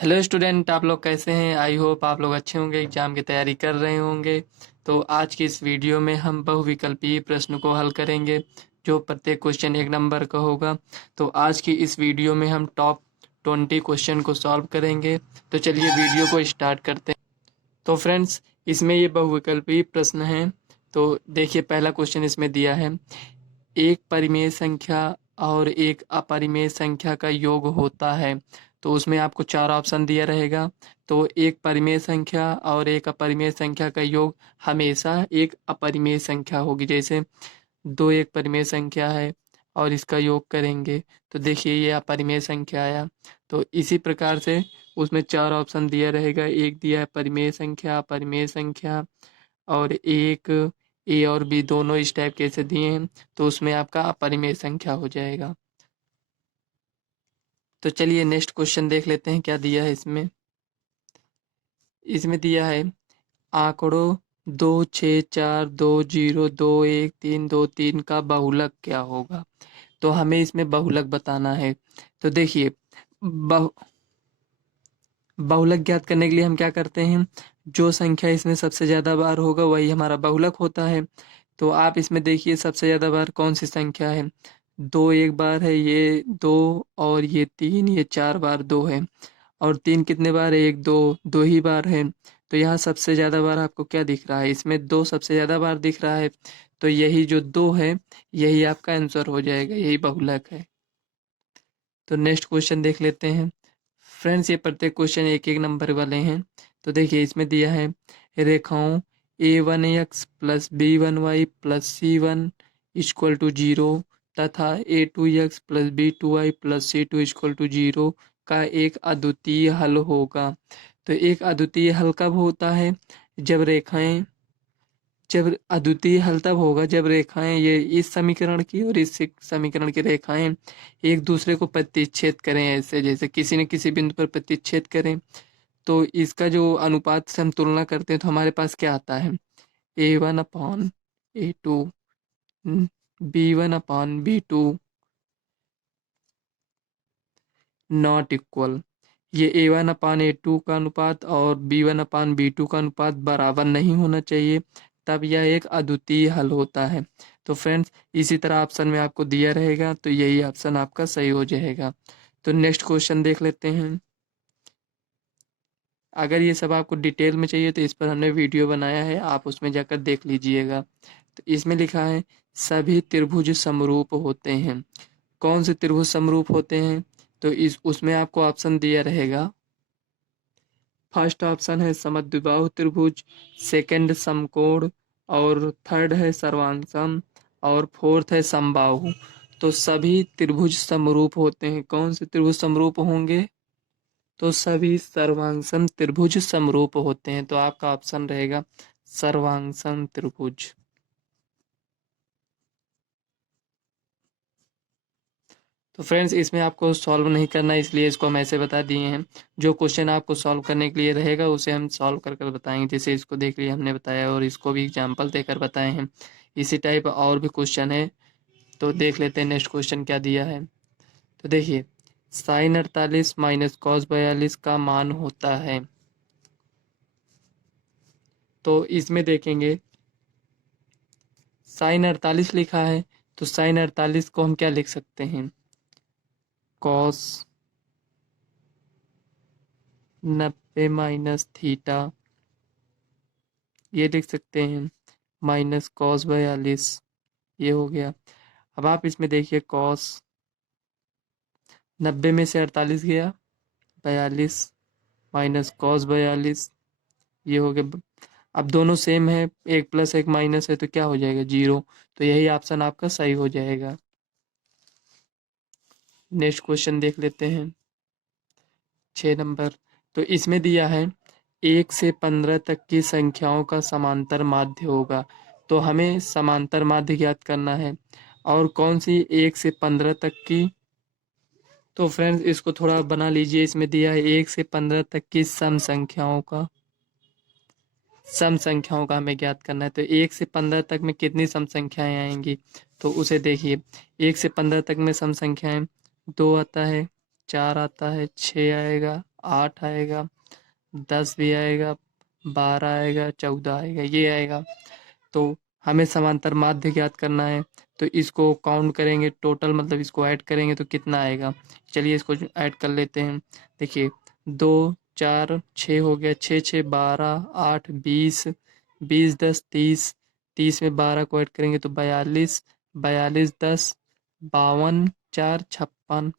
Hello student, आप लोग कैसे हैं? आई होप आप लोग अच्छे होंगे, एग्जाम की तैयारी कर रहे होंगे। तो आज की इस वीडियो में हम बहुविकल्पीय प्रश्न को हल करेंगे, जो प्रत्येक क्वेश्चन 1 नंबर का होगा। तो आज की इस वीडियो में हम टॉप 20 क्वेश्चन को सॉल्व करेंगे। तो चलिए वीडियो को स्टार्ट करते हैं। तो फ्रेंड्स, इसमें ये बहुविकल्पीय प्रश्न हैं। तो देखिए, पहला क्वेश्चन इसमें दिया है, एक परिमेय संख्या और एक अपरिमेय संख्या का योग होता है। तो उसमें आपको 4 ऑप्शन दिया रहेगा। तो एक परिमेय संख्या और एक अपरिमेय संख्या का योग हमेशा एक अपरिमेय संख्या होगी। जैसे दो एक परिमेय संख्या है और इसका योग करेंगे तो देखिए ये अपरिमेय संख्या आया। तो इसी प्रकार से उसमें 4 ऑप्शन दिया रहेगा। एक दिया है परिमेय संख्या, अपरिमेय संख्या, और एक ए और बी दोनों इस टाइप के ऐसे दिए हैं। तो उसमें आपका अपरिमेय संख्या हो जाएगा। तो चलिए नेक्स्ट क्वेश्चन देख लेते हैं क्या दिया है इसमें। इसमें दिया है आंकड़ों 2 6 4 2 0 2 1 3 2 3 का बहुलक क्या होगा। तो हमें इसमें बहुलक बताना है। तो देखिए, बहु बहुलक ज्ञात करने के लिए हम क्या करते हैं, जो संख्या इसमें सबसे ज्यादा बार होगा वही हमारा बहुलक होता है। तो आप इसमें देखिए सबसे ज्यादा बार कौन सी संख्या है। दो एक बार है, ये दो, और ये तीन, ये 4 बार दो है। और तीन कितने बार है? एक दो, दो ही बार है। तो यहाँ सबसे ज्यादा बार आपको क्या दिख रहा है? इसमें दो सबसे ज्यादा बार दिख रहा है। तो यही जो दो है, यही आपका आंसर हो जाएगा, यही बहुलक है। तो नेक्स्ट क्वेश्चन देख लेते हैं। फ्रेंड्स, ये प्रत्येक क्वेश्चन एक एक नंबर वाले हैं। तो देखिए इसमें दिया है, रेखाओं a1x plus b1y plus c1 equal to 0 तथा a2x plus b2y plus c2 equal to 0 का एक अद्वितीय हल होगा। तो एक अद्वितीय हल कब होता है? जब रेखाएं जब अद्वितीय हल तब होगा जब रेखाएं ये इस समीकरण की और इस समीकरण की रेखाएं एक दूसरे को प्रतिच्छेद करें, ऐसे जैसे किसी न किसी बिंदु पर प्रतिच्छेद करें। तो इसका जो अनुपात से हम तुलना करते हैं तो हमारे पास क्या आता है? a1/a2 b1/b2 not equal. ये a1/a2 का अनुपात और b1/b2 का अनुपात बराबर नहीं होना चाहिए, तब यह एक अद्वितीय हल होता है। तो फ्रेंड्स, इसी तरह ऑप्शन में आपको दिया रहेगा, तो यही ऑप्शन आपका सही हो जाएगा। तो नेक्स्ट क्वेश्चन देख लेते हैं। अगर ये सब आपको डिटेल में चाहिए तो इस पर हमने वीडियो बनाया है, आप उसमें जाकर देख लीजिएगा। तो इसमें लिखा है, सभी त्रिभुज समरूप होते हैं। कौन से त्रिभुज समरूप होते हैं? तो इस उसमें आपको ऑप्शन दिया रहेगा। फर्स्ट ऑप्शन है समद्विबाहु त्रिभुज, सेकंड समकोण, और थर्ड है सर्वांगसम, और फोर्थ है समबाहु। तो सभी त्रिभुज समरूप होते हैं। कौन से त्रिभुज समरूप होंगे? तो सभी सर्वांगसम त्रिभुज समरूप होते हैं। तो आपका ऑप्शन रहेगा सर्वांगसम त्रिभुज। तो फ्रेंड्स, इसमें आपको सॉल्व नहीं करना है, इसलिए इसको हम ऐसे बता दिए हैं। जो क्वेश्चन आपको सॉल्व करने के लिए रहेगा उसे हम सॉल्व कर कर बताएंगे। जैसे इसको देख लिए हमने बताया, और इसको भी एग्जाम्पल देकर बताए हैं। इसी टाइप और भी क्वेश्चन है, तो देख लेते हैं नेक्स्ट क्वेश्चन क्या दिया है। तो देखिए, sin 48 माइनस cos 42 का मान होता है। तो इसमें देखेंगे, sin 48 लिखा है, तो sin 48 को हम क्या लिख सकते हैं? cos 90 माइनस थीटा, ये लिख सकते हैं, माइनस cos 42, ये हो गया। अब आप इसमें देखिए, cos 90 में से 48 गया, 42 माइनस cos 42, ये हो गया। अब दोनों सेम है, एक प्लस एक माइनस है, तो क्या हो जाएगा? 0। तो यही ऑप्शन आपका सही हो जाएगा। नेक्स्ट क्वेश्चन देख लेते हैं, 6 नंबर। तो इसमें दिया है, 1 से 15 तक की संख्याओं का समांतर माध्य होगा। तो हमें समांतर माध्य ज्ञात करना है। और कौन सी 1 से 15 तक की? तो फ्रेंड्स, इसको थोड़ा बना लीजिए। इसमें दिया है 1 से 15 तक की सम संख्याओं का हमें ज्ञात करना है। तो 1 से 15 तक में कितनी सम संख्याएं आएंगी? तो उसे देखिए, 1 से 15 तक में सम संख्याएं 2 आता है, 4 आता है, 6 आएगा, 8 आएगा, 10 भी आएगा, 12 आएगा, 14 आएगा, ये आएगा। तो हमें समांतर माध्य ज्ञात करना है, तो इसको काउंट करेंगे, टोटल मतलब इसको ऐड करेंगे तो कितना आएगा। चलिए इसको ऐड कर लेते हैं। देखिए 2 4 6 हो गया, 6 6 12 8 20, 20 10 30, 30 में 12 को ऐड करेंगे तो 42, 42 10 52, 4 56,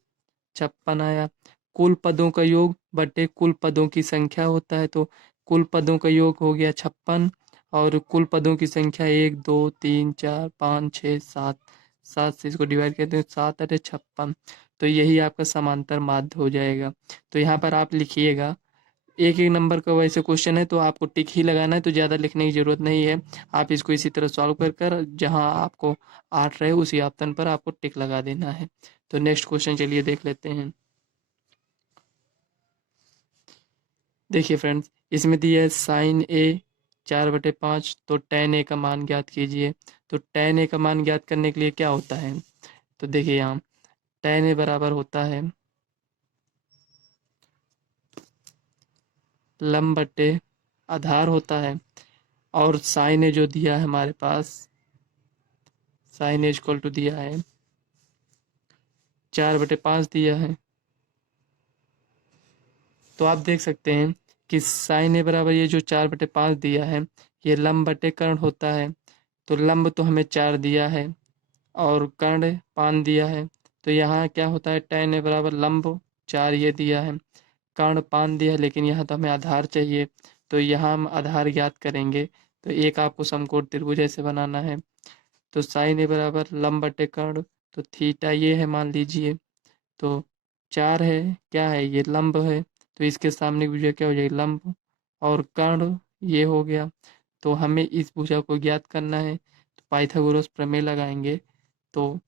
56 आया। कुल पदों का योग बटे कुल पदों की संख्या होता है, तो कुल पदों का योग हो गया 56 और कुल पदों की संख्या 1 2 3 4 5 6 7, 7 से इसको डिवाइड करते हैं, 7 अटे 56। तो यही आपका समांतर माध्य हो जाएगा। तो यहाँ पर आप लिखिएगा, एक एक नंबर का वैसे क्वेश्चन है तो आपको टिक ही लगाना है, तो ज़्यादा लिखने की ज़रूरत नहीं है। आप इसको इसी तरह सॉल्व कर कर जहाँ आपको 8 रहे उसी ऑप्शन पर आपको टिक लगा देना है। तो नेक्स्ट क्वेश्चन चलिए देख लेते हैं। देखिए फ्रेंड्स, इसमें दिया है साइन ए 4/5, तो tan ए का मान ज्ञात कीजिए। तो tan ए का मान ज्ञात करने के लिए क्या होता है, तो देखिए यहाँ tan ए बराबर होता है लंब बटे आधार होता है, और साइन ए जो दिया है हमारे पास, साइन ए इक्वल टू दिया है 4/5 दिया है। तो आप देख सकते हैं कि साइन ए बराबर ये जो 4/5 दिया है ये लंब बटे कर्ण होता है। तो लंब तो हमें 4 दिया है और कर्ण 5 दिया है, तो यहाँ क्या होता है tan ए बराबर लंब 4 ये दिया है, कर्ण 5 दिया है, लेकिन यहाँ तो हमें आधार चाहिए, तो यहाँ हम आधार ज्ञात करेंगे। तो एक आपको समकोण त्रिभुज ऐसे बनाना है। तो साइन ए बराबर लंब बटे कर्ण, तो थीटा ये है मान लीजिए, तो 4 है, क्या है ये लंब है, तो इसके सामने की भुजा क्या हो जाएगी लंब, और कर्ण ये हो गया। तो हमें इस भुजा को ज्ञात करना है, तो पाइथागोरस प्रमेय लगाएंगे। तो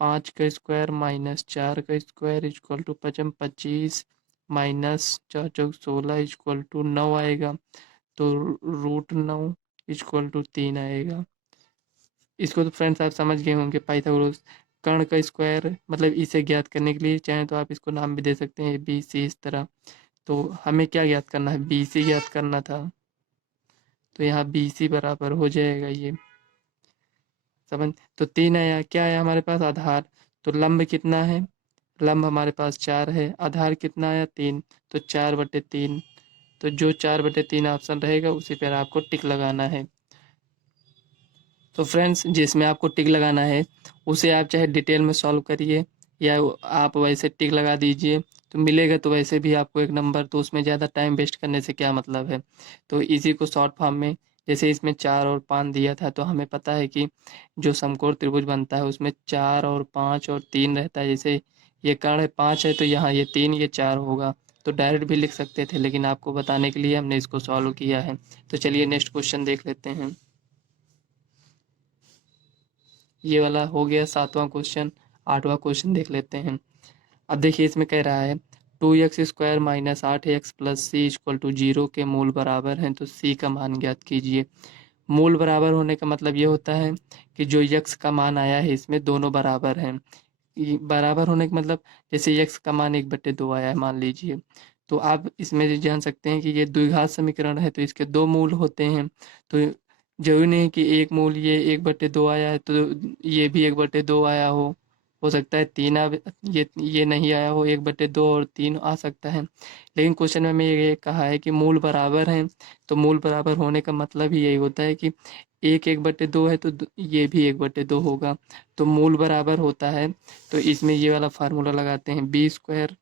5 का स्क्वायर माइनस 4 का स्क्वायर इक्वल टू 5 25 माइनस 4 चौक 16 इक्वल टू 9 आएगा। तो √9 इक्वल टू 3 आएगा। इसको तो फ्रेंड्स आप समझ गए होंगे, पाइथागोरस कर्ण का स्क्वायर मतलब इसे ज्ञात करने के लिए चाहे तो आप इसको नाम भी दे सकते हैं बी सी इस तरह। तो हमें क्या ज्ञात करना है, बी सी ज्ञात करना था, तो यहाँ बी सी बराबर हो जाएगा ये, समझ। तो 3 आया, क्या आया हमारे पास आधार, तो लंब कितना है, लंब हमारे पास 4 है, आधार कितना आया 3, तो 4/3। तो जो 4/3 ऑप्शन रहेगा उसी पर आपको टिक लगाना है। तो फ्रेंड्स जिसमें आपको टिक लगाना है उसे आप चाहे डिटेल में सॉल्व करिए या आप वैसे टिक लगा दीजिए, तो मिलेगा। तो वैसे भी आपको एक नंबर, तो उसमें ज़्यादा टाइम वेस्ट करने से क्या मतलब है। तो इसी को शॉर्ट फॉर्म में, जैसे इसमें 4 और 5 दिया था, तो हमें पता है कि जो समकोण त्रिभुज बनता है उसमें 4 और 5 और 3 रहता है। जैसे ये कर्ण 5 है तो यहाँ ये 3 ये 4 होगा, तो डायरेक्ट भी लिख सकते थे, लेकिन आपको बताने के लिए हमने इसको सॉल्व किया है। तो चलिए नेक्स्ट क्वेश्चन देख लेते हैं। ये वाला हो गया 7वां क्वेश्चन। 8वां क्वेश्चन देख लेते हैं। अब देखिए इसमें कह रहा है 2x² minus 8x plus C equal to 0 के मूल बराबर हैं, तो सी का मान ज्ञात कीजिए। मूल बराबर होने का मतलब ये होता है कि जो यक्स का मान आया है इसमें दोनों बराबर हैं। बराबर होने का मतलब जैसे यक्स का मान 1/2 आया है मान लीजिए, तो आप इसमें जान सकते हैं कि ये द्विघात समीकरण है, तो इसके 2 मूल होते हैं। तो जरूरी नहीं कि एक मूल ये 1/2 आया है तो ये भी 1/2 आया हो सकता है 3 ये नहीं आया हो 1/2 और 3 आ सकता है। लेकिन क्वेश्चन में हमें ये कहा है कि मूल बराबर हैं, तो मूल बराबर होने का मतलब ही यही होता है कि एक 1/2 है तो ये भी 1/2 होगा, तो मूल बराबर होता है। तो इसमें ये वाला फार्मूला लगाते हैं, b²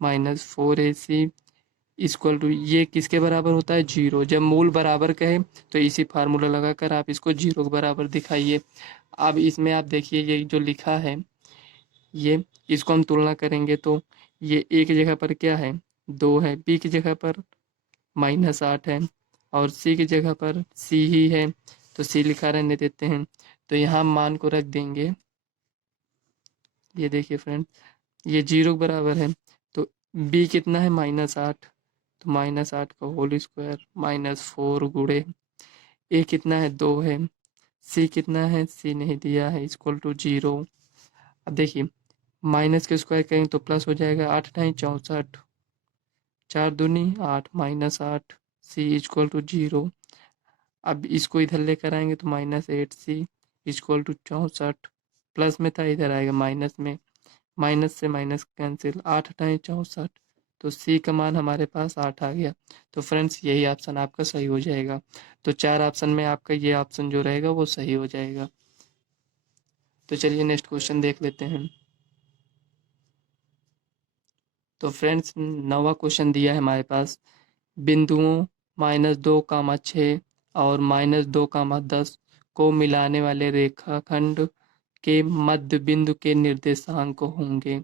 minus 4ac equal to, ये किसके बराबर होता है 0। जब मूल बराबर कहे तो इसी फार्मूला लगाकर आप इसको 0 के बराबर दिखाइए। अब इसमें आप देखिए ये जो लिखा है ये, इसको हम तुलना करेंगे तो ये ए की जगह पर क्या है 2 है, बी की जगह पर -8 है, और सी की जगह पर सी ही है, तो सी लिखा रहने देते हैं। तो यहाँ मान को रख देंगे, ये देखिए फ्रेंड ये 0 के बराबर है, तो बी कितना है -8, तो -8 का होल स्क्वायर -4 गुणे ए कितना है 2 है, सी कितना है सी नहीं दिया है इक्वल टू 0। अब देखिए माइनस के स्क्वायर करेंगे तो प्लस हो जाएगा, 8×9 = 64, 4 दूनी 8 -8 c इक्वल टू 0। अब इसको इधर लेकर आएंगे तो -8c इक्वल टू 64। प्लस में था इधर आएगा माइनस में, माइनस से माइनस कैंसिल, 8 8 64। तो सी का मान हमारे पास 8 आ गया। तो फ्रेंड्स यही ऑप्शन आपका सही हो जाएगा। तो 4 ऑप्शन में आपका ये ऑप्शन जो रहेगा वो सही हो जाएगा। तो चलिए नेक्स्ट क्वेश्चन देख लेते हैं। तो फ्रेंड्स 9वां क्वेश्चन दिया है हमारे पास, बिंदुओं -2, 6 और -2, 10 को मिलाने वाले रेखाखंड के मध्य बिंदु के निर्देशांक होंगे।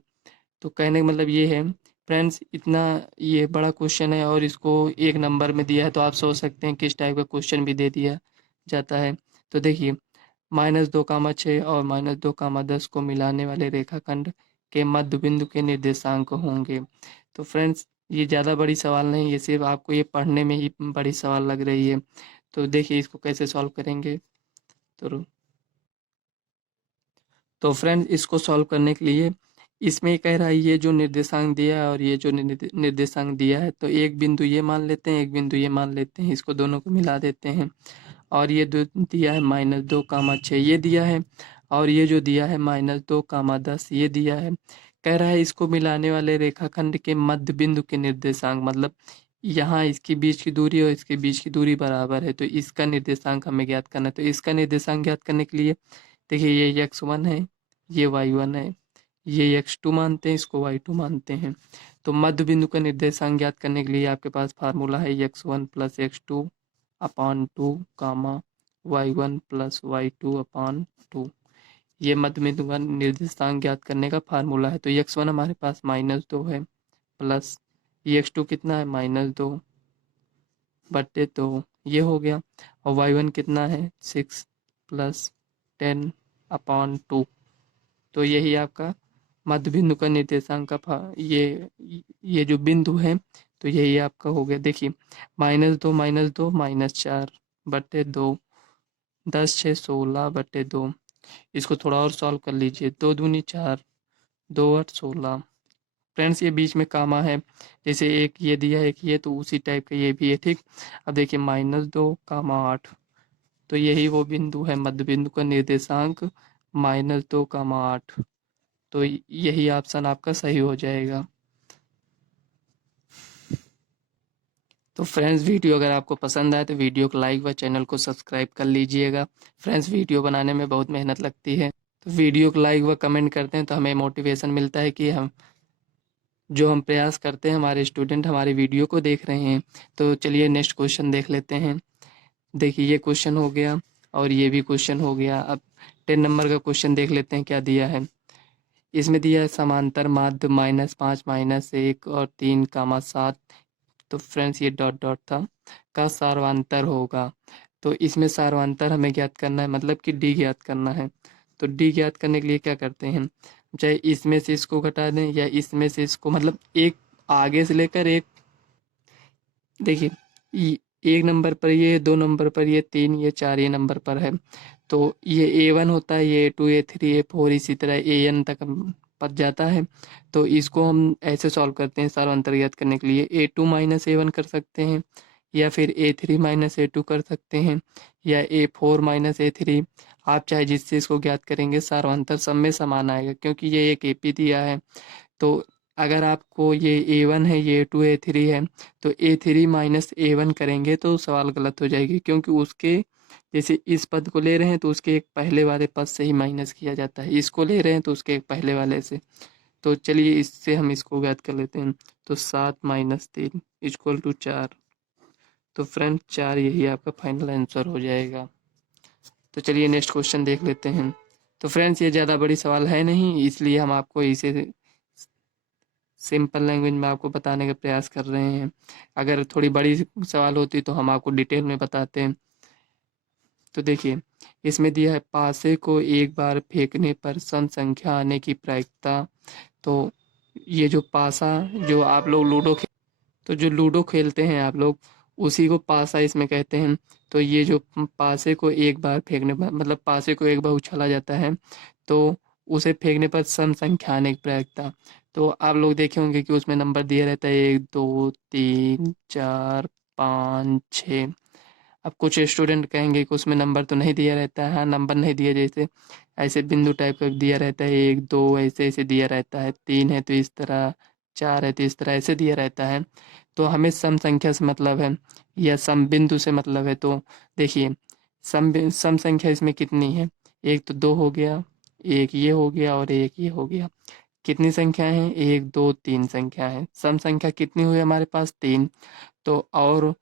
तो कहने का मतलब ये है फ्रेंड्स, इतना ये बड़ा क्वेश्चन है और इसको 1 नंबर में दिया है, तो आप सोच सकते हैं किस टाइप का क्वेश्चन भी दे दिया जाता है। तो देखिए -2, 6 और -2, 10 को मिलाने वाले रेखाखंड के मध्य बिंदु के निर्देशांक होंगे। तो फ्रेंड्स ये ज़्यादा बड़ी सवाल नहीं, ये सिर्फ आपको ये पढ़ने में ही बड़ी सवाल लग रही है। तो देखिए इसको कैसे सॉल्व करेंगे। तो फ्रेंड्स इसको सॉल्व करने के लिए, इसमें कह रहा है ये जो निर्देशांक दिया है और ये जो निर्देशांक दिया है, तो एक बिंदु ये मान लेते हैं, एक बिंदु ये मान लेते हैं, इसको दोनों को मिला देते हैं। और ये जो दिया है -2, 6 ये दिया है, और ये जो दिया है -2, 10 ये दिया है। कह रहा है इसको मिलाने वाले रेखाखंड के मध्य बिंदु के निर्देशांक, मतलब यहाँ इसके बीच की दूरी और इसके बीच की दूरी बराबर है, तो इसका निर्देशांक हमें ज्ञात करना है। तो इसका निर्देशांक ज्ञात करने के लिए देखिए ये x1 है, ये y1 है, ये x2 मानते हैं, इसको y2 मानते हैं। तो मध्य बिंदु का निर्देशांक ज्ञात करने के लिए आपके पास फार्मूला है x1 + x2 अपान 2 कामा y1 + y2 अपान 2। ये मध्य बिंदु का निर्देशांक ज्ञात करने का फार्मूला है। तो x1 हमारे पास -2 है, प्लस ये x2 कितना है -2/2, ये हो गया। और y1 कितना है 6 + 10/2। तो यही आपका मध्य बिंदु का निर्देशांक का ये जो बिंदु है, तो यही आपका हो गया। देखिए -2 -2 -4/2, 10 6 16/2। इसको थोड़ा और सॉल्व कर लीजिए, 2 दूनी 4, 2 8 16। फ्रेंड्स ये बीच में कामा है, जैसे एक ये दिया है, एक ये, तो उसी टाइप का ये भी है, ठीक। अब देखिए -2, 8, तो यही वो बिंदु है, मध्य बिंदु का निर्देशांक -2, 8। तो यही ऑप्शन आपका सही हो जाएगा। तो फ्रेंड्स वीडियो अगर आपको पसंद आए तो वीडियो को लाइक व चैनल को सब्सक्राइब कर लीजिएगा। फ्रेंड्स वीडियो बनाने में बहुत मेहनत लगती है, तो वीडियो को लाइक व कमेंट करते हैं तो हमें मोटिवेशन मिलता है कि हम प्रयास करते हैं, हमारे स्टूडेंट हमारी वीडियो को देख रहे हैं। तो चलिए नेक्स्ट क्वेश्चन देख लेते हैं। देखिए ये क्वेश्चन हो गया और ये भी क्वेश्चन हो गया। अब 10 नंबर का क्वेश्चन देख लेते हैं क्या दिया है। इसमें दिया है समांतर माध्य -5 -1 और 3, 7। तो फ्रेंड्स ये डॉट डॉट था, का सार्वंतर होगा। तो इसमें सार्वंतर हमें ज्ञात करना है, मतलब कि डी ज्ञात करना है। तो डी ज्ञात करने के लिए क्या करते हैं, चाहे इसमें से इसको घटा दें या इसमें से इसको, मतलब एक आगे से लेकर एक, देखिए 1 नंबर पर ये, 2 नंबर पर ये, 3 ये 4 ये नंबर पर है। तो ये A1 होता है, ये A2 A3 A4 इसी तरह AN तक पद जाता है। तो इसको हम ऐसे सॉल्व करते हैं सार्वंतर ज्ञात करने के लिए, A2 - A1 कर सकते हैं, या फिर A3 - A2 कर सकते हैं, या A4 - A3। आप चाहे जिससे इसको ज्ञात करेंगे सार्वंतर सब में समान आएगा, क्योंकि ये एक AP दिया है। तो अगर आपको ये A1 है, ये A2 A3 है, तो A3 - A1 करेंगे तो सवाल गलत हो जाएगी, क्योंकि उसके जैसे इस पद को ले रहे हैं तो उसके एक पहले वाले पद से ही माइनस किया जाता है, इसको ले रहे हैं तो उसके एक पहले वाले से। तो चलिए इससे हम इसको ज्ञात कर लेते हैं। तो 7 - 3 = 4। तो फ्रेंड 4 यही आपका फाइनल आंसर हो जाएगा। तो चलिए नेक्स्ट क्वेश्चन देख लेते हैं। तो फ्रेंड्स ये ज़्यादा बड़ी सवाल है नहीं, इसलिए हम आपको इसे सिंपल लैंग्वेज में आपको बताने का प्रयास कर रहे हैं। अगर थोड़ी बड़ी सवाल होती तो हम आपको डिटेल में बताते हैं। तो देखिए इसमें दिया है पासे को एक बार फेंकने पर सम संख्या आने की प्रायिकता। तो ये जो पासा, जो आप लोग तो जो लूडो खेलते हैं आप लोग, उसी को पासा इसमें कहते हैं। तो ये जो पासे को एक बार फेंकने पर, मतलब पासे को एक बार उछाला जाता है, तो उसे फेंकने पर सम संख्या आने की प्रायिकता। तो आप लोग देखे होंगे कि उसमें नंबर दिया रहता है 1 2 3 4 5 6। अब कुछ स्टूडेंट कहेंगे कि उसमें नंबर तो नहीं दिया रहता है। हाँ, नंबर नहीं दिया, जैसे ऐसे बिंदु टाइप का दिया रहता है, 1 2 ऐसे ऐसे दिया रहता है, 3 है तो इस तरह, 4 है तो इस तरह ऐसे दिया रहता है। तो हमें सम संख्या से मतलब है या सम बिंदु से मतलब है। तो देखिए सम संख्या इसमें कितनी है, एक तो 2 हो गया, एक ये हो गया और एक ये हो गया। कितनी संख्याएं हैं, 1 2 3 संख्या है। सम संख्या कितनी हुई हमारे पास, 3। तो और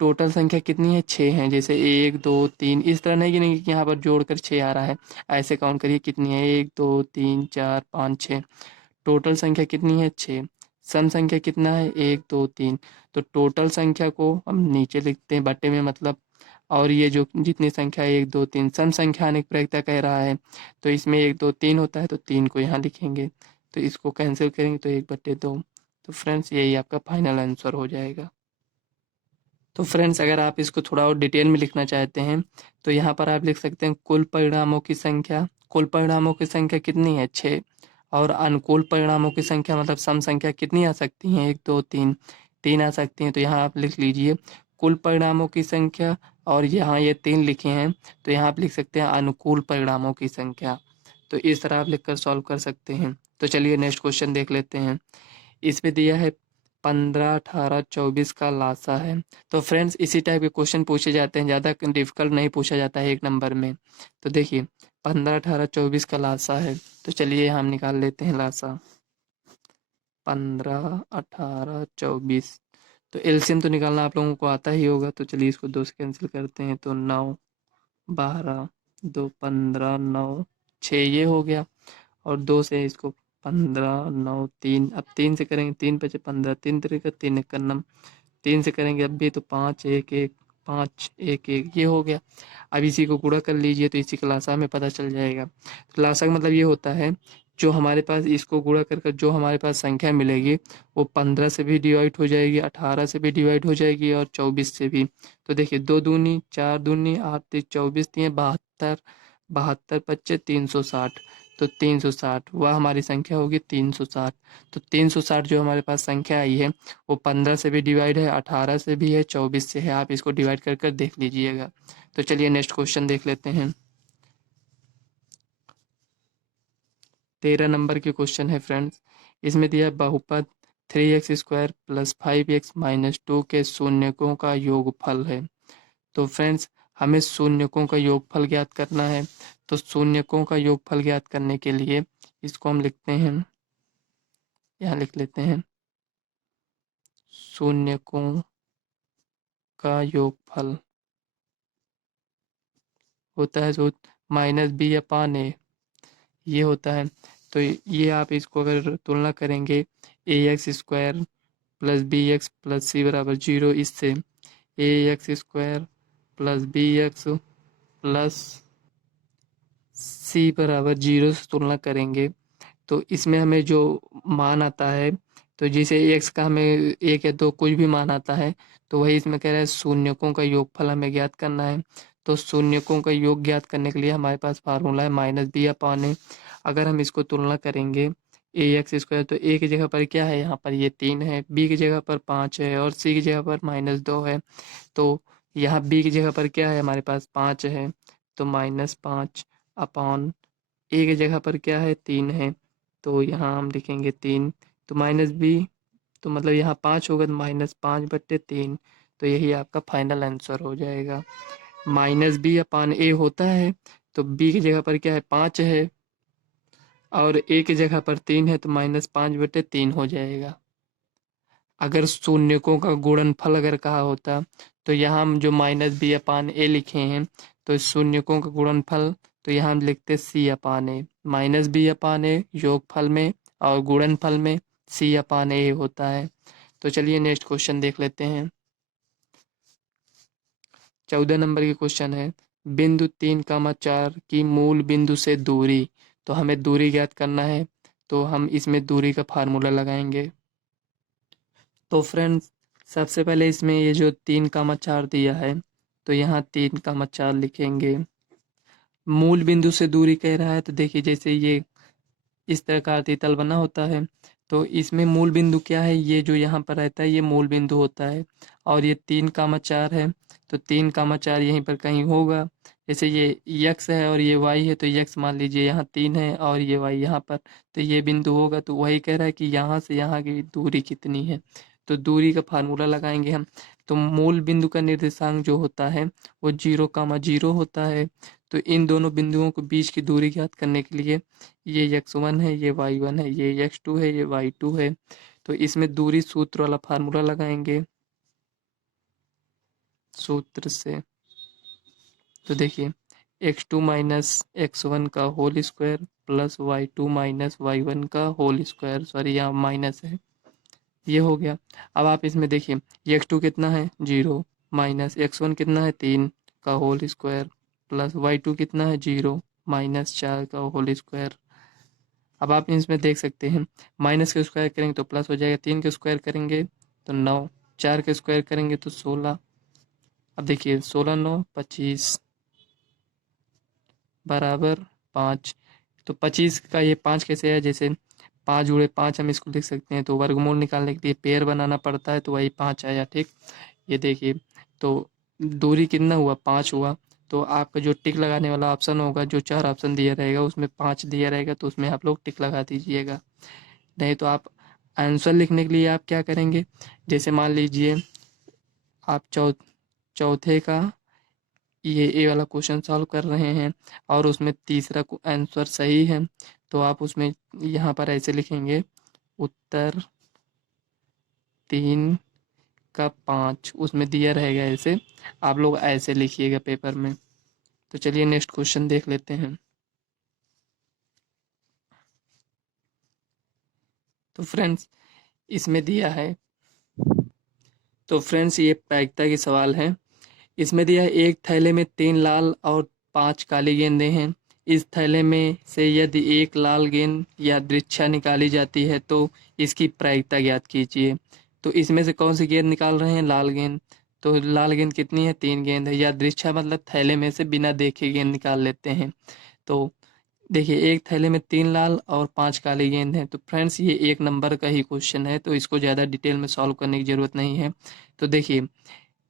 टोटल संख्या कितनी है, 6 है। जैसे 1 2 3 इस तरह नहीं गिनेंगे कि यहाँ पर जोड़कर 6 आ रहा है। ऐसे काउंट करिए कितनी है, 1 2 3 4 5 6। टोटल संख्या कितनी है, 6। सम संख्या कितना है, 1 2 3। तो टोटल संख्या को हम नीचे लिखते हैं बट्टे में मतलब, और ये जो जितनी संख्या है 1 2 3 सम संख्या अनेक प्रायिकता कह रहा है, तो इसमें 1 2 3 होता है तो 3 को यहाँ लिखेंगे। तो इसको कैंसिल करेंगे तो 1/2। तो फ्रेंड्स यही आपका फाइनल आंसर हो जाएगा। तो फ्रेंड्स अगर आप इसको थोड़ा और डिटेल में लिखना चाहते हैं तो यहाँ पर आप लिख सकते हैं कुल परिणामों की संख्या। कुल परिणामों की संख्या कितनी है, 6। और अनुकूल परिणामों की संख्या मतलब सम संख्या कितनी आ सकती हैं, 1 2 3, 3 आ सकती हैं। तो यहाँ आप लिख लीजिए कुल परिणामों की संख्या, और यहाँ ये 3 लिखे हैं तो यहाँ आप लिख सकते हैं अनुकूल परिणामों की संख्या। तो इस तरह आप लिखकर सॉल्व कर सकते हैं। तो चलिए नेक्स्ट क्वेश्चन देख लेते हैं। इसमें दिया है 15 18 24 का लासा है। तो फ्रेंड्स इसी टाइप के क्वेश्चन पूछे जाते हैं, ज़्यादा डिफिकल्ट नहीं पूछा जाता है 1 नंबर में। तो देखिए 15 18 24 का लासा है, तो चलिए हम निकाल लेते हैं लासा। 15 18 24, तो एलसीएम तो निकालना आप लोगों को आता ही होगा। तो चलिए इसको 2 से कैंसिल करते हैं तो 9 12 2 15 9 6 ये हो गया। और 2 से इसको 15 9 3, अब 3 से करेंगे 3 बचे 15, 3 तरीका 3 एक नम, 3 से करेंगे अब भी तो 5 1 1 5 1 1 ये हो गया। अब इसी को गुणा कर लीजिए तो इसी का लासा हमें पता चल जाएगा। तो लासा का मतलब ये होता है जो हमारे पास इसको गुणा कर जो हमारे पास संख्या मिलेगी वो 15 से भी डिवाइड हो जाएगी, 18 से भी डिवाइड हो जाएगी और 24 से भी। तो देखिए 2 दूनी 4 दूनी 8 3 24 दिए 72, 72 पच्चे 360। तो 360 वह हमारी संख्या होगी 360। तो 360 जो हमारे पास संख्या आई है वो 15 से भी डिवाइड है, 18 से भी है, 24 से है। आप इसको डिवाइड कर कर देख लीजिएगा। तो चलिए नेक्स्ट क्वेश्चन देख लेते हैं। 13 नंबर की क्वेश्चन है फ्रेंड्स। इसमें दिया बहुपद 3x² + 5x - 2 के शून्यकों का योगफल है। तो फ्रेंड्स हमें शून्यकों का योगफल ज्ञात करना है। तो शून्यकों का योगफल ज्ञात करने के लिए इसको हम लिखते हैं, यहाँ लिख लेते हैं शून्यकों का योगफल होता है जो -b/a ये होता है। तो ये आप इसको अगर तुलना करेंगे ax² + bx + c = 0, इससे ax² + bx + c = 0 से तुलना करेंगे तो इसमें हमें जो मान आता है, तो जैसे x का हमें 1 या 2 कुछ भी मान आता है तो वही इसमें कह रहा है शून्यकों का योगफल हमें ज्ञात करना है। तो शून्यकों का योग ज्ञात करने के लिए हमारे पास फार्मूला है -b/a। अगर हम इसको तुलना करेंगे ax² तो a की जगह पर क्या है, यहाँ पर ये 3 है, b की जगह पर 5 है और c की जगह पर -2 है। तो यहाँ b की जगह पर क्या है, हमारे पास 5 है तो -5 अपॉन a की जगह पर क्या है, 3 है तो यहाँ हम लिखेंगे 3। तो -b तो मतलब यहाँ 5 होगा तो -5/3। तो यही आपका फाइनल आंसर हो जाएगा। -b/a होता है तो b की जगह पर क्या है, 5 है और a की जगह पर 3 है तो -5/3 हो जाएगा। अगर शून्यकों का गुणनफल अगर कहा होता तो यहाँ हम जो -b/a लिखे हैं तो शून्यकों का गुणनफल तो यहाँ हम लिखते c/a, -b/a योगफल में और गुणनफल में c/a होता है। तो चलिए नेक्स्ट क्वेश्चन देख लेते हैं। 14 नंबर की क्वेश्चन है बिंदु 3,4 की मूल बिंदु से दूरी। तो हमें दूरी ज्ञात करना है तो हम इसमें दूरी का फार्मूला लगाएंगे। तो फ्रेंड्स सबसे पहले इसमें ये जो 3,4 दिया है तो यहाँ 3,4 लिखेंगे। मूल बिंदु से दूरी कह रहा है तो देखिए जैसे ये इस तरह का आयतीय तल बना होता है तो इसमें मूल बिंदु क्या है, ये जो यहाँ पर रहता है ये मूल बिंदु होता है। और ये 3,4 है, तो 3,4 यहीं पर कहीं होगा। जैसे ये यक्स है और ये वाई है, तो यक्स मान लीजिए यहाँ 3 है और ये वाई यहाँ पर, तो ये बिंदु होगा। तो वही कह रहा है कि यहाँ से यहाँ की दूरी कितनी है, तो दूरी का फार्मूला लगाएंगे हम। तो मूल बिंदु का निर्देशांक जो होता है वो 0,0 होता है। तो इन दोनों बिंदुओं के बीच की दूरी ज्ञात करने के लिए ये x1 है, ये y1 है, ये x2 है, ये y2 है। तो इसमें दूरी सूत्र वाला फार्मूला लगाएंगे सूत्र से। तो देखिए x2 माइनस x1 का whole square plus y2 minus y1 का होल स्क्वायर, सॉरी यहाँ माइनस है, ये हो गया। अब आप इसमें देखिए ये x2 कितना है 0, माइनस x1 कितना है 3 का होल स्क्वायर, प्लस y2 कितना है 0 माइनस 4 का होल स्क्वायर। अब आप इसमें देख सकते हैं माइनस के स्क्वायर करेंगे तो प्लस हो जाएगा, 3 के स्क्वायर करेंगे तो 9, 4 के स्क्वायर करेंगे तो 16। अब देखिए 16 9 25 बराबर 5। तो 25 का ये 5 कैसे है, जैसे 5 जुड़े 5 हम इसको लिख सकते हैं। तो वर्गमूल निकालने के लिए पेयर बनाना पड़ता है, तो वही 5 आया। ठीक, ये देखिए तो दूरी कितना हुआ 5 हुआ। तो आपका जो टिक लगाने वाला ऑप्शन होगा, जो 4 ऑप्शन दिया रहेगा उसमें 5 दिया रहेगा, तो उसमें आप लोग टिक लगा दीजिएगा। नहीं तो आप आंसर लिखने के लिए आप क्या करेंगे, जैसे मान लीजिए आप चौथे का ये ए वाला क्वेश्चन सॉल्व कर रहे हैं और उसमें तीसरा आंसर सही है, तो आप उसमें यहाँ पर ऐसे लिखेंगे उत्तर 3 का 5, उसमें दिया रहेगा ऐसे, आप लोग ऐसे लिखिएगा पेपर में। तो चलिए नेक्स्ट क्वेश्चन देख लेते हैं। तो फ्रेंड्स इसमें दिया है, तो फ्रेंड्स ये प्रायिकता की सवाल है। इसमें दिया है एक थैले में 3 लाल और 5 काली गेंदें हैं। इस थैले में से यदि एक लाल गेंद यादृच्छा निकाली जाती है तो इसकी प्रायिकता ज्ञात कीजिए। तो इसमें से कौन सी गेंद निकाल रहे हैं, लाल गेंद। तो लाल गेंद कितनी है, 3 गेंद है। यादृच्छा मतलब थैले में से बिना देखे गेंद निकाल लेते हैं। तो देखिए एक थैले में 3 लाल और 5 काली गेंद हैं। तो फ्रेंड्स ये 1 नंबर का ही क्वेश्चन है, तो इसको ज़्यादा डिटेल में सॉल्व करने की ज़रूरत नहीं है। तो देखिए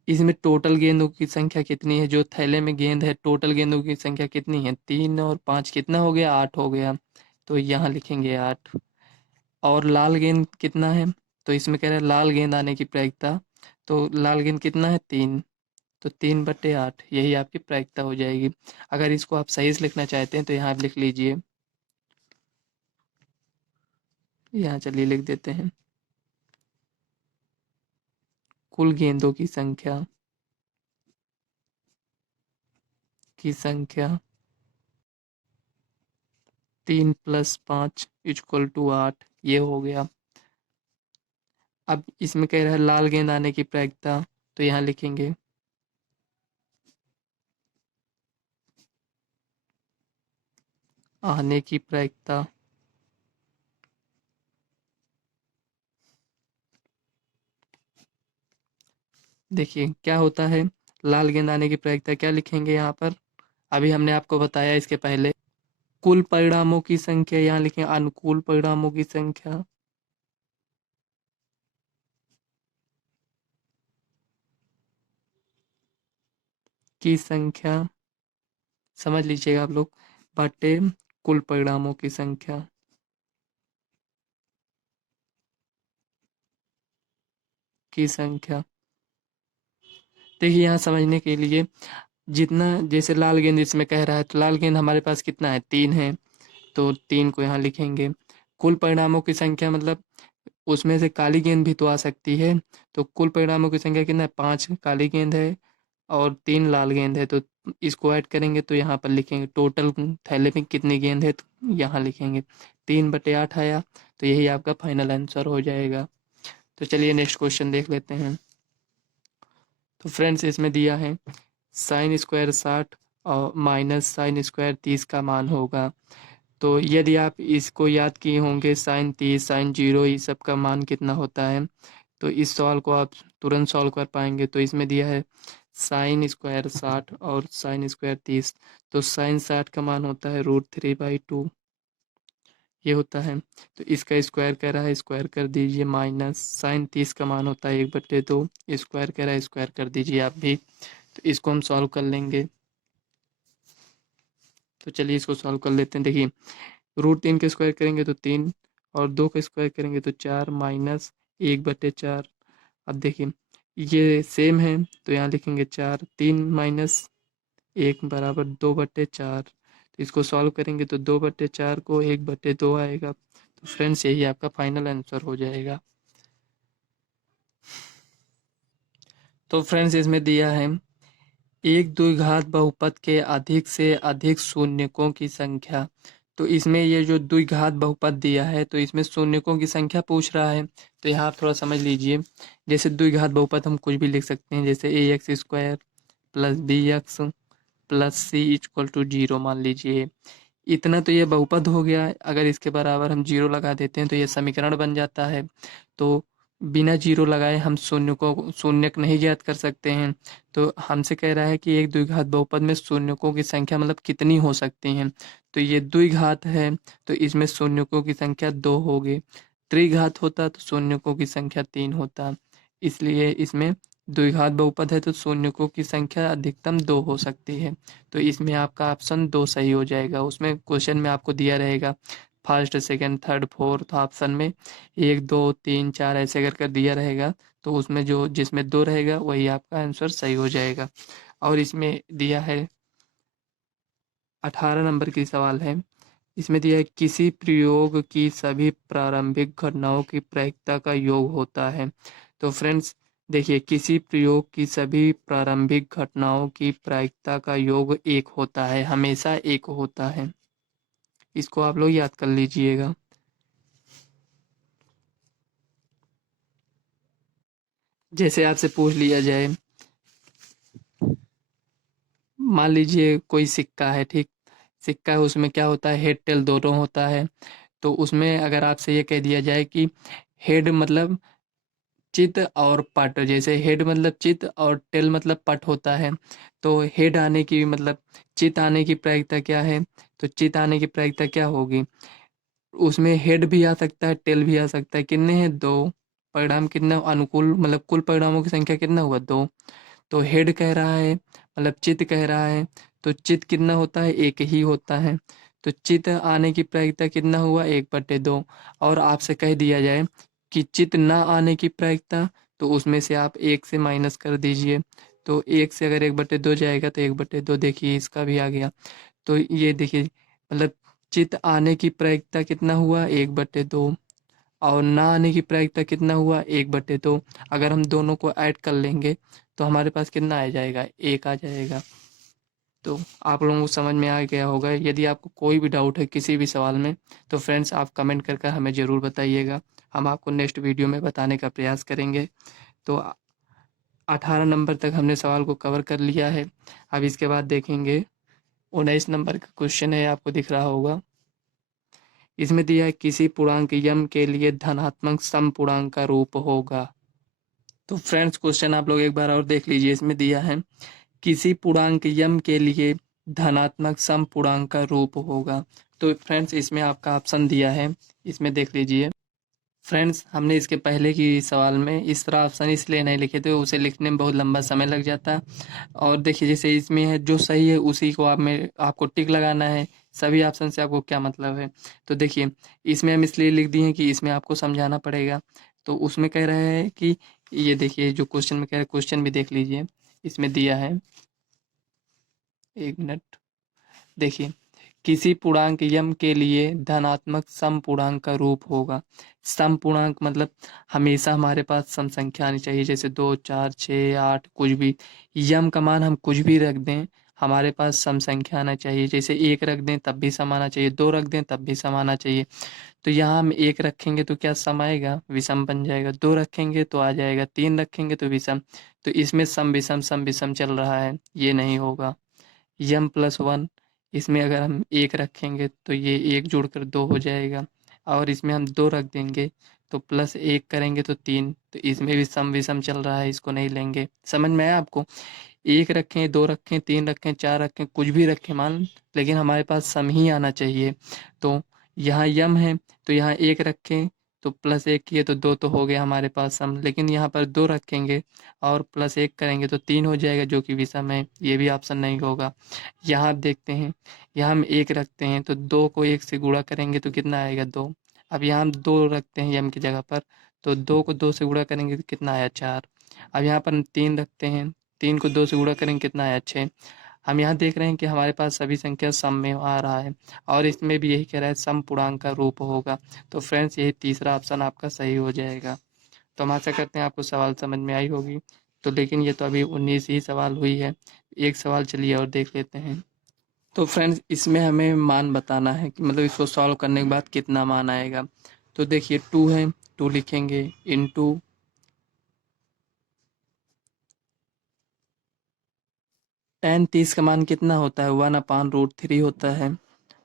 इसमें टोटल गेंदों की संख्या कितनी है, जो थैले में गेंद है टोटल गेंदों की संख्या कितनी है, 3 और 5 कितना हो गया, 8 हो गया। तो यहाँ लिखेंगे 8। और लाल गेंद कितना है, तो इसमें कह रहे हैं लाल गेंद आने की प्रायिकता, तो लाल गेंद कितना है 3, तो 3/8 यही आपकी प्रायिकता हो जाएगी। अगर इसको आप सही से लिखना चाहते हैं तो यहाँ आप लिख लीजिए, यहाँ चलिए लिख देते हैं कुल गेंदों की संख्या 3 + 5 = 8, ये हो गया। अब इसमें कह रहा है लाल गेंद आने की प्रायिकता, तो यहाँ लिखेंगे आने की प्रायिकता देखिए क्या होता है, लाल गेंद आने की प्रायिकता क्या लिखेंगे यहाँ पर, अभी हमने आपको बताया इसके पहले। कुल परिणामों की संख्या यहाँ लिखें, अनुकूल परिणामों की संख्या समझ लीजिएगा आप लोग, बटे कुल परिणामों की संख्या। देखिए यहाँ समझने के लिए, जितना जैसे लाल गेंद इसमें कह रहा है, तो लाल गेंद हमारे पास कितना है 3 है, तो 3 को यहाँ लिखेंगे। कुल परिणामों की संख्या मतलब उसमें से काली गेंद भी तो आ सकती है, तो कुल परिणामों की संख्या कितना है, 5 काली गेंद है और 3 लाल गेंद है। तो इसको ऐड करेंगे तो यहाँ पर लिखेंगे टोटल थैले में कितनी गेंद है, तो यहाँ लिखेंगे 3/8 आया। तो यही आपका फाइनल आंसर हो जाएगा। तो चलिए नेक्स्ट क्वेश्चन देख लेते हैं। तो फ्रेंड्स इसमें दिया है साइन स्क्वायर 60 और माइनस साइन स्क्वायर 30 का मान होगा। तो यदि आप इसको याद किए होंगे साइन 30 साइन 0 ये सब का मान कितना होता है, तो इस सवाल को आप तुरंत सॉल्व कर पाएंगे। तो इसमें दिया है साइन स्क्वायर 60 और साइन स्क्वायर 30। तो साइन 60 का मान होता है √3/2, ये होता है। तो इसका स्क्वायर कह रहा है, स्क्वायर कर दीजिए, माइनस साइन 30 का मान होता है 1/2, स्क्वायर कह रहा है, स्क्वायर कर दीजिए आप भी। तो इसको हम सॉल्व कर लेंगे। तो चलिए इसको सॉल्व कर लेते हैं। देखिए √3 का स्क्वायर करेंगे तो 3, और 2 का स्क्वायर करेंगे तो 4, माइनस 1/4। अब देखिए ये सेम है तो यहाँ लिखेंगे 4, 3 माइनस 1 बराबर 2/4। तो इसको सॉल्व करेंगे तो 2/4 को 1/2 आएगा। तो फ्रेंड्स यही आपका फाइनल आंसर हो जाएगा। तो फ्रेंड्स इसमें दिया है एक द्विघात बहुपद के अधिक से अधिक शून्यकों की संख्या। तो इसमें ये जो द्विघात बहुपद दिया है तो इसमें शून्यकों की संख्या पूछ रहा है। तो यहाँ आप थोड़ा समझ लीजिए, जैसे द्विघात बहुपद हम कुछ भी लिख सकते हैं, जैसे ax² + bx + c = 0 मान लीजिए। इतना तो ये बहुपद हो गया। अगर इसके बराबर हम 0 लगा देते हैं तो ये समीकरण बन जाता है। तो बिना 0 लगाए हम शून्यक नहीं ज्ञात कर सकते हैं। तो हमसे कह रहा है कि एक द्विघात बहुपद में शून्यकों की संख्या मतलब कितनी हो सकती हैं। तो ये द्विघात है तो इसमें शून्यकों की संख्या 2 होगी। त्रिघात होता तो शून्यकों की संख्या 3 होता। इसलिए इसमें द्विघात बहुपद है तो शून्यकों की संख्या अधिकतम 2 हो सकती है। तो इसमें आपका ऑप्शन 2 सही हो जाएगा। उसमें क्वेश्चन में आपको दिया रहेगा first, second, third, fourth option में 1, 2, 3, 4 ऐसे कर दिया रहेगा। तो उसमें जो जिसमें 2 रहेगा वही आपका आंसर सही हो जाएगा। और इसमें दिया है 18 नंबर की सवाल है। इसमें दिया है किसी प्रयोग की सभी प्रारंभिक घटनाओं की प्रायिकता का योग होता है। तो फ्रेंड्स देखिए किसी प्रयोग की सभी प्रारंभिक घटनाओं की प्रायिकता का योग 1 होता है, हमेशा 1 होता है। इसको आप लोग याद कर लीजिएगा। जैसे आपसे पूछ लिया जाए, मान लीजिए कोई सिक्का है, ठीक, सिक्का है, उसमें क्या होता है, हेड टेल दोनों होता है। तो उसमें अगर आपसे ये कह दिया जाए कि हेड मतलब चित और पट, जैसे हेड मतलब चित और टेल मतलब पट होता है। तो हेड आने की मतलब चित आने की प्रायिकता क्या है, तो चित आने की प्रायिकता क्या होगी, उसमें हेड भी आ सकता है, टेल भी आ सकता है। कितने हैं, 2। परिणाम कितना अनुकूल, मतलब कुल परिणामों की संख्या कितना हुआ, 2। तो हेड कह रहा है मतलब चित कह रहा है, तो चित कितना होता है, 1 ही होता है। तो चित आने की प्रायिकता कितना हुआ, 1/2। और आपसे कह दिया जाए कि चित ना आने की प्रायिकता, तो उसमें से आप 1 से माइनस कर दीजिए। तो 1 से अगर 1/2 जाएगा तो 1/2, देखिए इसका भी आ गया। तो ये देखिए मतलब चित आने की प्रायिकता कितना हुआ, 1/2, और ना आने की प्रायिकता कितना हुआ, 1/2। अगर हम दोनों को ऐड कर लेंगे तो हमारे पास कितना आ जाएगा, 1 आ जाएगा। तो आप लोगों को समझ में आ गया होगा। यदि आपको कोई भी डाउट है किसी भी सवाल में तो फ्रेंड्स आप कमेंट करके हमें ज़रूर बताइएगा। हम आपको नेक्स्ट वीडियो में बताने का प्रयास करेंगे। तो 18 नंबर तक हमने सवाल को कवर कर लिया है। अब इसके बाद देखेंगे 19 नंबर का क्वेश्चन है, आपको दिख रहा होगा। इसमें दिया है किसी पूर्णांक यम के लिए धनात्मक समपूर्णांक का रूप होगा। तो फ्रेंड्स क्वेश्चन आप लोग एक बार और देख लीजिए। इसमें दिया है किसी पूर्णांक यम के लिए धनात्मक समपूर्णांक का रूप होगा। तो फ्रेंड्स इसमें आपका ऑप्शन दिया है, इसमें देख लीजिए। फ्रेंड्स हमने इसके पहले की सवाल में इस तरह ऑप्शन इसलिए नहीं लिखे थे, उसे लिखने में बहुत लंबा समय लग जाता। और देखिए जैसे इसमें है जो सही है उसी को आपको टिक लगाना है। सभी ऑप्शन से आपको क्या मतलब है। तो देखिए इसमें हम इसलिए लिख दिए हैं कि इसमें आपको समझाना पड़ेगा। तो उसमें कह रहे हैं कि ये देखिए जो क्वेश्चन में कह रहे हैं, क्वेश्चन भी देख लीजिए। इसमें दिया है, 1 मिनट, देखिए किसी पूर्णांक यम के लिए धनात्मक समपूर्णांक का रूप होगा। समपूर्णांक मतलब हमेशा हमारे पास सम संख्या आनी चाहिए, जैसे 2, 4, 6, 8 कुछ भी। यम का मान हम कुछ भी रख दें, हमारे पास सम संख्या आना चाहिए। जैसे 1 रख दें तब भी सम आना चाहिए, 2 रख दें तब भी सम आना चाहिए। तो यहाँ हम 1 रखेंगे तो क्या सम आएगा, विषम बन जाएगा। 2 रखेंगे तो आ जाएगा, 3 रखेंगे तो विषम। तो इसमें सम विषम चल रहा है, ये नहीं होगा। m+1, इसमें अगर हम 1 रखेंगे तो ये 1 जोड़कर 2 हो जाएगा। और इसमें हम 2 रख देंगे तो +1 करेंगे तो 3। तो इसमें भी सम विषम चल रहा है, इसको नहीं लेंगे। समझ में आया आपको। 1 रखें, 2 रखें, 3 रखें, 4 रखें, कुछ भी रखें मान, लेकिन हमारे पास सम ही आना चाहिए। तो यहाँ यम है तो यहाँ 1 रखें तो +1 किए तो 2 तो हो गया हमारे पास सम, लेकिन यहाँ पर 2 रखेंगे और +1 करेंगे तो 3 हो जाएगा जो कि विषम है, ये भी ऑप्शन नहीं होगा। यहाँ आप देखते हैं, यहाँ हम 1 रखते हैं तो 2 को 1 से गुणा करेंगे तो कितना आएगा 2। अब यहाँ हम 2 रखते हैं यम की जगह पर तो 2 को 2 से गुणा करेंगे तो कितना आया 4। अब यहाँ पर हम 3 रखते हैं, 3 को 2 से गुणा करेंगे कितना आया 6। हम यहाँ देख रहे हैं कि हमारे पास सभी संख्या सम में आ रहा है और इसमें भी यही कह रहा है सम पूर्णांक का रूप होगा। तो फ्रेंड्स यही तीसरा ऑप्शन आपका सही हो जाएगा। तो हम आशा करते हैं आपको सवाल समझ में आई होगी। तो लेकिन ये तो अभी 19 ही सवाल हुई है, एक सवाल चलिए और देख लेते हैं। तो फ्रेंड्स इसमें हमें मान बताना है कि मतलब इसको सॉल्व करने के बाद कितना मान आएगा। तो देखिए 2 है, 2 लिखेंगे इंटू tan 30 का मान कितना होता है 1/√3 होता है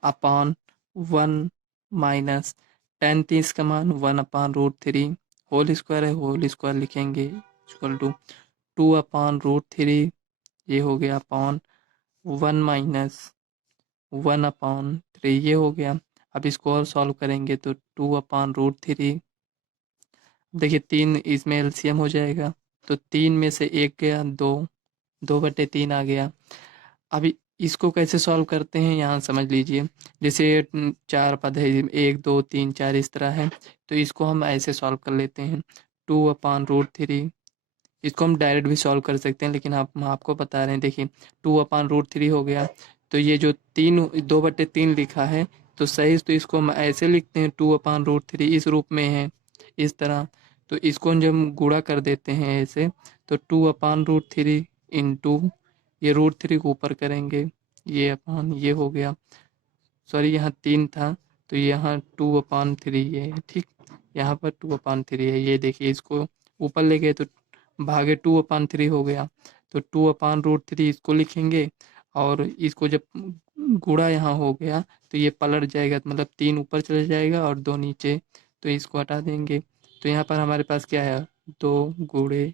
अपॉन 1 माइनस tan 30 का मान 1/√3 होल स्क्वायर है, होल स्क्वायर लिखेंगे इक्वल टू 2/√3 ये हो गया अपॉन 1 माइनस 1/3 ये हो गया। अब इसको और सॉल्व करेंगे तो 2/√3 देखिए 3 इसमें एलसीएम हो जाएगा तो 3 में से 1 गया 2, 2/3 आ गया। अभी इसको कैसे सॉल्व करते हैं यहाँ समझ लीजिए। जैसे 4 पद है 1 2 3 4 इस तरह है तो इसको हम ऐसे सॉल्व कर लेते हैं 2/√3। इसको हम डायरेक्ट भी सॉल्व कर सकते हैं लेकिन हम आपको बता रहे हैं। देखिए 2/√3 हो गया तो ये जो 2/3 लिखा है तो सही तो इसको हम ऐसे लिखते हैं 2/√3 इस रूप में है इस तरह। तो इसको जब हम गुणा कर देते हैं ऐसे तो 2/√3 इंटू ये √3 को ऊपर करेंगे ये अपान ये हो गया। सॉरी यहाँ 3 था तो यहाँ 2/3 ये है ठीक। यहाँ पर 2/3 है ये देखिए इसको ऊपर ले गए तो भागे 2/3 हो गया। तो 2/√3 इसको लिखेंगे और इसको जब गुणा यहाँ हो गया तो ये पलट जाएगा मतलब 3 ऊपर चले जाएगा और 2 नीचे तो इसको हटा देंगे। तो यहाँ पर हमारे पास क्या है 2 गुणे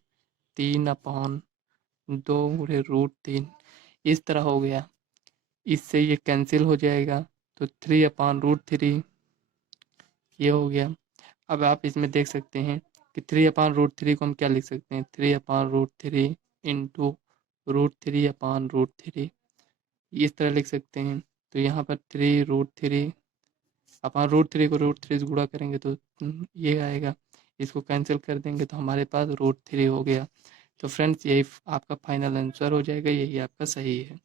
3/2 इस तरह हो गया। इससे ये कैंसिल हो जाएगा तो 3/√3 ये हो गया। अब आप इसमें देख सकते हैं कि 3/√3 को हम क्या लिख सकते हैं 3/√3 इंटू √3/√3 इस तरह लिख सकते हैं। तो यहाँ पर 3√3/√3 को √3 से गुणा करेंगे तो ये आएगा। इसको कैंसिल कर देंगे तो हमारे पास √3 हो गया। तो फ्रेंड्स यही आपका फाइनल आंसर हो जाएगा, यही आपका सही है।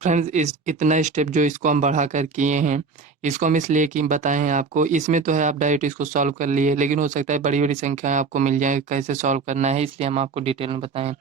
फ्रेंड्स इस इतना स्टेप जो इसको हम बढ़ा कर किए हैं इसको हम इसलिए कि बताए हैं आपको। इसमें तो है आप डायरेक्ट इसको सॉल्व कर लिए लेकिन हो सकता है बड़ी बड़ी संख्याएं आपको मिल जाए कैसे सॉल्व करना है, इसलिए हम आपको डिटेल में बताएं।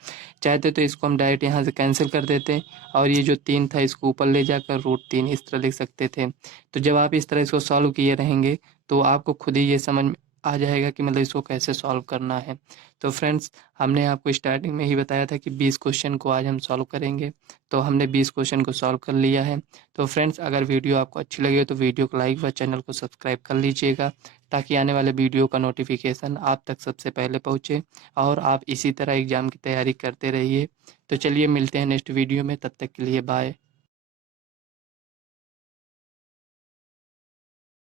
चाहते तो इसको हम डायरेक्ट यहाँ से कैंसिल कर देते और ये जो 3 था इसको ऊपर ले जाकर √3 इस तरह लिख सकते थे। तो जब आप इस तरह इसको सॉल्व किए रहेंगे तो आपको खुद ही ये समझ में आ जाएगा कि मतलब इसको कैसे सॉल्व करना है। तो फ्रेंड्स हमने आपको स्टार्टिंग में ही बताया था कि 20 क्वेश्चन को आज हम सॉल्व करेंगे। तो हमने 20 क्वेश्चन को सॉल्व कर लिया है। तो फ्रेंड्स अगर वीडियो आपको अच्छी लगी हो तो वीडियो को लाइक व चैनल को सब्सक्राइब कर लीजिएगा ताकि आने वाले वीडियो का नोटिफिकेशन आप तक सबसे पहले पहुंचे और आप इसी तरह एग्ज़ाम की तैयारी करते रहिए। तो चलिए मिलते हैं नेक्स्ट वीडियो में, तब तक के लिए बाय।